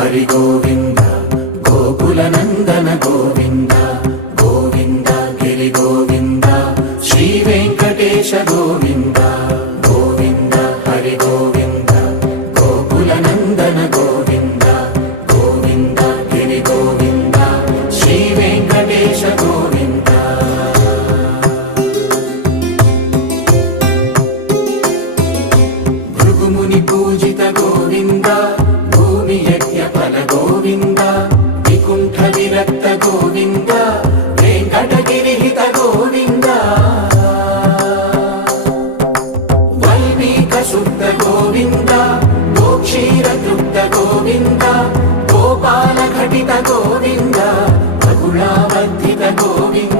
హరి గోవింద గోకుల నందన గోవింద గోవింద గిరి గోవింద శ్రీ వెంకటేశ గోవింద గోవింద హరి గోవింద గోకుల నందన గోవింద గోవింద గిరి గోవింద శ్రీ వెంకటేశ గోవింద భృగుముని పూజిత గోవింద భూమి యజ్ఞ ఫల గోవింద వికుంఠ విరక్త గోవింద వెంకటగిరిహిత గోవింద వైదిక శుద్ధ గోవింద గోక్షీర తృప్త గోవింద గోపాల ఘటిత గోవింద బహుళావర్ధిత గోవింద